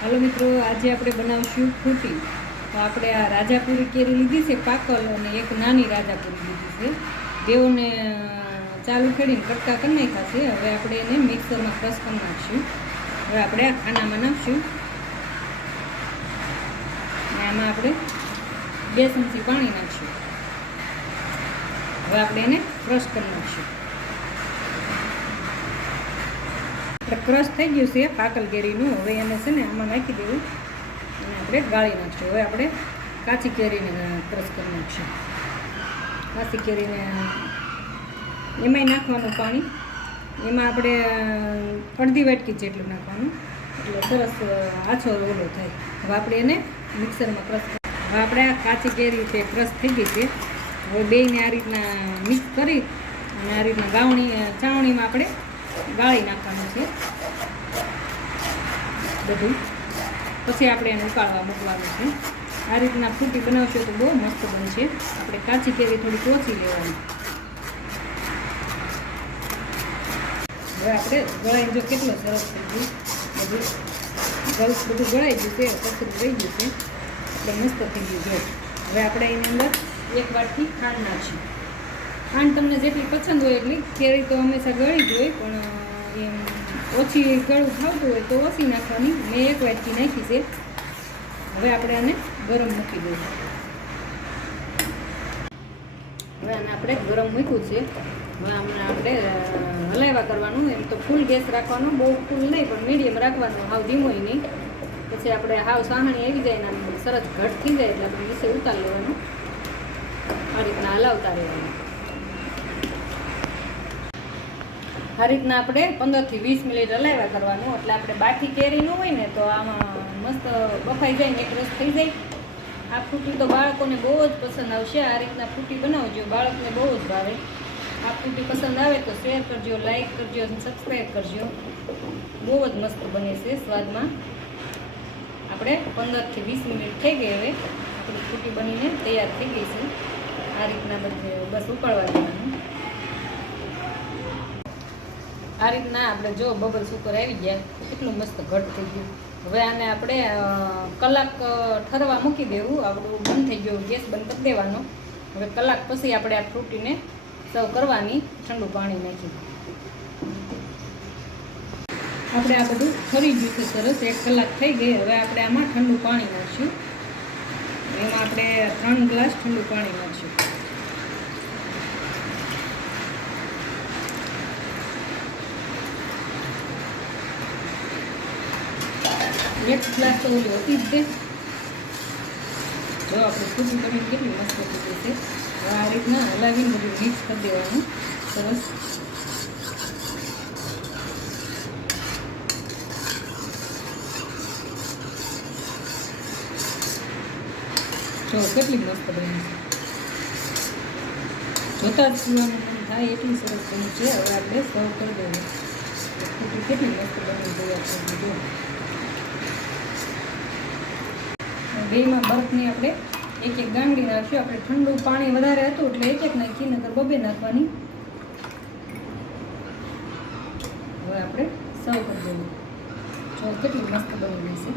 હાલો મિત્રો, આજે આપણે બનાવશું ફૂટી તો આપણે આ રાજાપુરી કેરી લીધી છે, પાકલ અને એક નાની રાજાપુરી લીધી છે. બેઓને ચાલુ ખેડીને કટકા કરી નાખ્યા છે. હવે આપણે એને મિક્સરમાં ક્રશ કરી નાખશું. હવે આપણે આ ખાનામાં નાખશું. આમાં આપણે બે ચમચી પાણી નાખશું. હવે આપણે એને ક્રશ કરી નાખશું. આપણે ક્રશ થઈ ગયું છે પાકલ કેરીનું હવે એને છે ને આમાં નાખી દેવું. અને આપણે ગાળી નાખશું. હવે આપણે કાચી કેરીને ક્રશ કરી નાખશું. કાચી કેરીને એમાંય નાખવાનું પાણી. એમાં આપણે અડધી વાટકી જેટલું નાખવાનું. એટલે સરસ આછો ઓલો થાય. હવે આપણે એને મિક્સરમાં ક્રશ હવે આપણે આ કાચી કેરી છે ક્રશ થઈ ગઈ છે. હવે બેયને આ રીતના મિક્સ કરી અને આ રીતના ગાવણી, ચાવણીમાં આપણે ગાળી નાખવાનું છે. બધું. પછી આપણે એને ઉકાળવા મૂકવાનું છે. આ રીતના ફૂટી બનાવશો તો બહુ મસ્ત બનશે આપણે કાચી કેરી થોડી ઓછી લેવાની. હવે આપણે ગળાઈ જો કેટલો સરસ થઈ ગયું. બધું ગલ બધું ગળાઈ ગયું છે, કચરું રહી ગયું છે. એટલે મસ્ત થઈ ગયું, જો. હવે આપણે એની અંદર એક વાટકી ખાંડ નાખશું. ખાંડ તમને જેટલી પસંદ હોય એટલી. કેરી તો હંમેશા ગળી જ હોય, પણ એમ, ઓછી ગળું ખાવતું હોય તો ઓછી નાખવાની. મેં એક વાટકી નાખી છે. હવે આપણે આને ગરમ મૂકી દઈશું. હવે આને આપણે ગરમ મૂક્યું છે. હવે આમને આપણે હલાવ્યા કરવાનું. એમ તો ફૂલ ગેસ રાખવાનો. બહુ ફૂલ નહીં, પણ મીડિયમ રાખવાનું. હાવ ધીમોય નહીં. પછી આપણે હાવ સાહણી આવી જાય ને સરસ ઘટ થઈ જાય એટલે આપણે નીચે ઉતાર લેવાનું. આ રીતના હલાવતા રહેવાનું. આ રીતના આપણે પંદરથી વીસ મિનિટ હલાવ્યા કરવાનું. એટલે આપણે બાટી કેરીનું હોય ને તો આમાં મસ્ત બફાઈ જાય ને રસ થઈ જાય. આ ફ્રૂટી તો બાળકોને બહુ જ પસંદ આવશે. આ રીતના ફ્રૂટી બનાવજો, બાળકને બહુ જ ભાવે. આ ફ્રૂટી પસંદ આવે તો શેર કરજો લાઈક કરજો અને સબસ્ક્રાઈબ કરજો. બહુ જ મસ્ત બને છે સ્વાદમાં. આપણે પંદરથી વીસ મિનિટ થઈ ગઈ હવે. આપણી ફ્રૂટી બનીને તૈયાર થઈ ગઈ છે. આ રીતના બધે બસ ઉકળવા દેવાનું. આ રીતના આપણે જો બબલ સુકર આવી ગયા, કેટલું મસ્ત ઘટ થઈ ગયું. હવે આને આપણે કલાક ઠરવા મૂકી દેવું. આપણું બંધ થઈ ગયું, ગેસ બંધ કરી દેવાનો. હવે કલાક પછી આપણે આ ફ્રૂટીને સર્વ કરવાની, ઠંડુ પાણી નાખી. આપણે આ બધું ફરી ગયું છે સરસ, એક કલાક થઈ ગઈ. હવે આપણે આમાં ઠંડુ પાણી નાખશું. એમાં આપણે ત્રણ ગ્લાસ ઠંડુ પાણી નાખશું. એક ગ્લાસ તો ઓલી હતી જ જો આપણે સૂકું કરીને કેટલી મસ્ત થઈ છે આ રીતના હલાવીને બધું મિક્સ કરી દેવાનું. સરસ. જો કેટલી મસ્ત બની છે. જોતા જ મન થાય એટલી સરસ બની છે. હવે આપણે સર્વ કરી દેવું કેટલી મસ્ત બની તૈયાર આપણે જો બેમાં બરફની આપણે એક એક ગાંગડી નાખ્યું. આપણે ઠંડુ પાણી વધારે હતું એટલે એક એક નાખી નગર બબે નાખવાની. હવે આપણે સર્વ કરી દેવું જો કેટલી મસ્ત બની છે.